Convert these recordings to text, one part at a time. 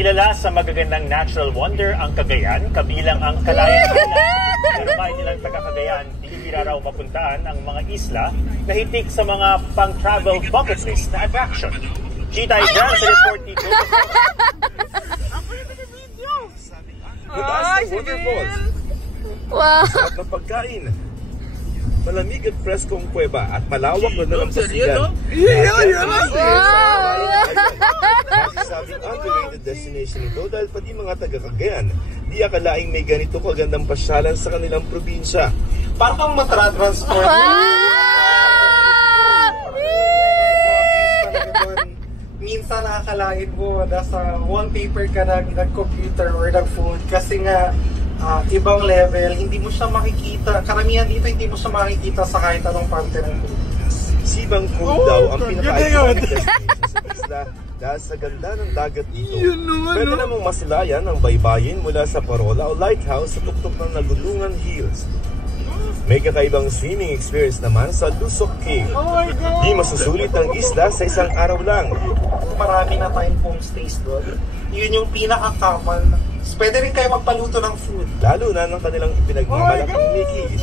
Kilala sa magagandang natural wonder ang Cagayan, kabilang ang Kalayaan Island. Pero kahit ilang taga-Cagayan, bihira raw mapuntaan ang mga isla na hitik sa mga pang-travel bucket list na attraction. Cheetah dyan sa report dito. Mataas ng waterfalls. Wow! Sarap ng pagkain. Malamig at preskong kuweba at malawak na nalampasigan. Sabing underrated destination ito dahil pati mga taga-Cagayan di akalaing may ganito kagandang pasyalan sa kanilang probinsya. Parang matransport. Minsan nakakalain mo nasa wallpaper ka nag-computer or nag-phone kasi nga ibang level, hindi mo siya makikita. Karamihan dito hindi mo siya makikita sa kahit anong parte ng Pilipinas. Sibang Cove daw ang pinaka-iconic destination sa isla dahil sa ganda ng dagat dito. Pwede namang masilayan ang baybayin mula sa Parola o Lighthouse sa tuktok ng Nagulungan Hills. May kakaibang swimming experience naman sa Lusok Cave. Di masusulit ang isla sa isang araw lang. Marami na tayong homestays doon. Yun yung pinaka-common. Pwede rin kayo magpaluto ng food. Lalo na ng kanilang pinagmamalaking Mickey.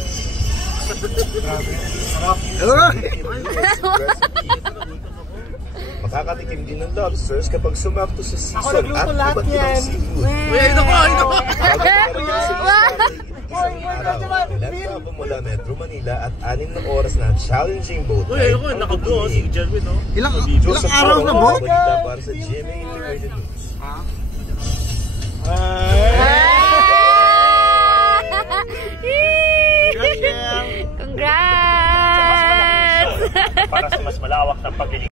Makakatikim din ng lobsters kapag sumakto sa season at iba't ibang seafood. Laptop mula Metro Manila at 6 na oras na challenging boat ride ang pagdinig. Ilang araw na boat? Balita para sa GMA Integrated News. Congrats! Para sa mas malawak na paglilingkod.